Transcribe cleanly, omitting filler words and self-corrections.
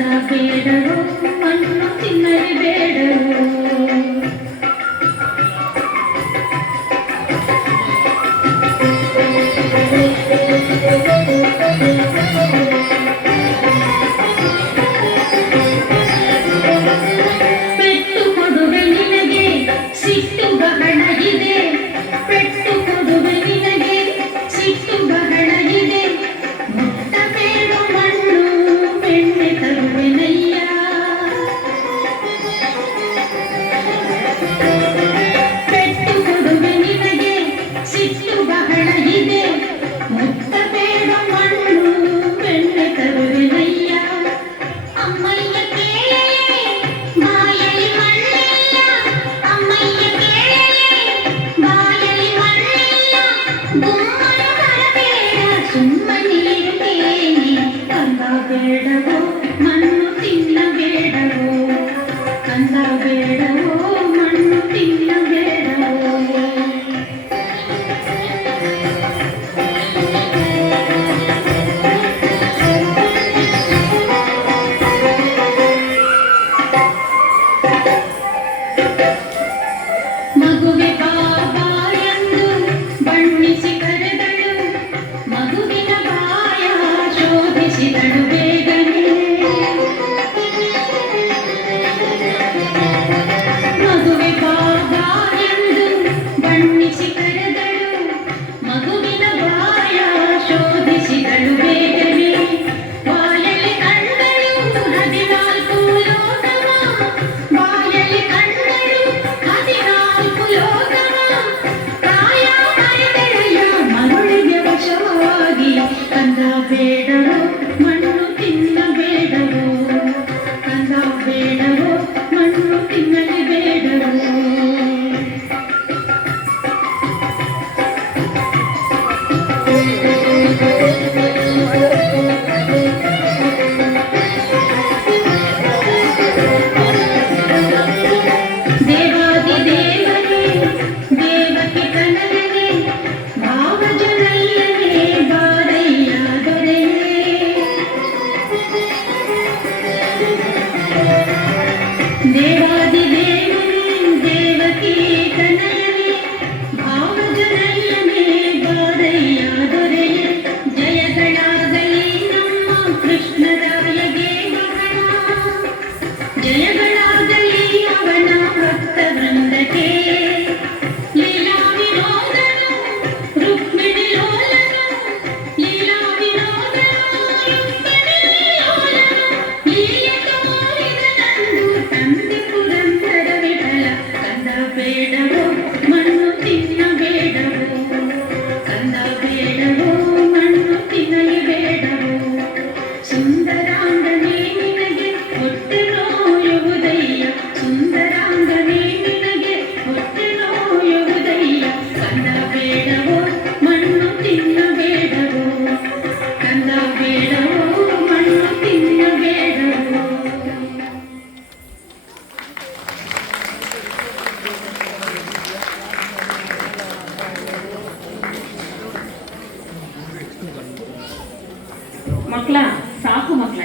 ಕಂದ ಬೇಡವೋ ಮಣ್ಣು ತಿನ್ನಲಿ ಬೇಡವೋ. ಪೆಟ್ಟು ಕೊಡುವೆ ನಿನಗೆ ಸಿಟ್ಟು ಬಹಳ ಇದೆ, ಪೆಟ್ಟು ಕೊಡುವೆ ನಿನಗೆ ಸಿಟ್ಟು ಬಹಳ ಇದೆ. ಮುಟ್ಟಬೇಡ ಮಣ್ಣು ಬೆಣ್ಣೆ ತರುವೆನಯ್ಯ. ಪೆಟ್ಟು ಕೊಡುವೆ ನಿನಗೆ ಸಿಟ್ಟು ಬಹಳ ಇದೆ, ಮುಟ್ಟಬೇಡ ಮಣ್ಣು ಬೆಣ್ಣೆ ತರುವೆನಯ್ಯ. ಅಮ್ಮಯ್ಯ ಕೇಳೆ ಬಾಯಲಿ ಮಣ್ಣಯ್ಯ, ಅಮ್ಮಯ್ಯ ಕೇಳೆ ಬಾಯಲಿ ಮಣ್ಣಯ್ಯ. ಗುಮ್ಮನ ಬರಬೇಡ ಸುಮ್ಮನಿರುತ್ತೇನೆ, ಕಂದ ಬೇಡವೋ ಮಣ್ಣು ತಿನ್ನಬೇಡವೋ, ಕಂದ ಬೇಡವೋ ಮಣ್ಣು ತಿನ್ನಬೇಡವೋ. ಮಗುವೆ ಬಾಬಾ ಎಂದು ಬಣ್ಣಿಸಿ ಕರೆದಳು, ಮಗುವಿನ ಬಾಯ ಶೋಧಿಸಿದಳು ಬೇಗನೆ. ಮಗುವೆ ಬಾಬಾ ಎಂದು ಬಣ್ಣಿಸಿ ಕರೆದಳು, ಮಗುವಿನ ಬಾಯ ಶೋಧಿಸಿದಳು ಬೇಗನೆ. ಬಾಯಲ್ಲಿ ಕಂಡಳು 14 ಲೋಕವ, ಬಾಯಲ್ಲಿ ಕಂಡಳು 14 ಲೋಕವ. ಕಾಯ ಮರೆದೆಳೆಯ ಮರುಳಿಗೆ ವಶವಾಗಿ, ಕಂದ ಬೇಡವೋ ಮಣ್ಣು ತಿನ್ನಬೇಡವೋ, ಕಂದ ಬೇಡವೋ ಮಣ್ಣು ತಿನ್ನಲಿ ಬೇಡವೋ. ದೇವಾದಿ ದೇವನೇ ದೇವಕಿ ಕನಕನೇ ಭಾವಜನಯ್ಯನೇ ಬಾರಯ್ಯ ದೊರೆಯೇ. ದೇವಾದಿ ದೇವನೇ ದೇವಕಿ ಕನಕನೇ ಭಾವಜನಯ್ಯನೇ ಬಾರಯ್ಯ ದೊರೆಯೇ. ಜಯಗಳಾಗಲಿ ನಮ್ಮ ಕೃಷ್ಣರಾಯಗೆ ಬಹಳ, ಜಯಗಳಾಗಲಿ ಅವನ ಭಕ್ತ ವೃಂದಕ್ಕೆ. ಲೀಲಾ ವಿನೋದನು ರುಕ್ಮಿಣಿ ಲೋಲನು, ಲೀಲಾ ವಿನೋದನು ರುಕ್ಮಿಣಿ ಲೋಲನು. ಲೀಲೆ ತೋರಿದ ತಂದು ತಂದೆ ಪುರಂದರ ವಿಠಲ, ಕಂದ ಬೇಡವೋ ಮಣ್ಣು ತಿನ್ನಬೇಡವೋ, ಕಂದ ಬೇಡವೋ ಮಣ್ಣು ತಿನ್ನಲಿ ಬೇಡವೋ. ಸುಂದರಾಂಗನೇ ನಿನಗೆ ಹೊಟ್ಟೆ ನೋಯುವುದಯ್ಯ, ಸುಂದರಾಂಗನೇ ನಿನಗೆ ಹೊಟ್ಟೆ ನೋಯುವುದಯ್ಯ. ಕಂದ ಬೇಡವೋ ಮಣ್ಣು ತಿನ್ನಬೇಡವೋ, ಕಂದ ಬೇಡವೋ ಮಣ್ಣು ತಿನ್ನಬೇಡವೋ. ಮಕ್ಕಳ ಸಾಕು ಮಕ್ಕಳ.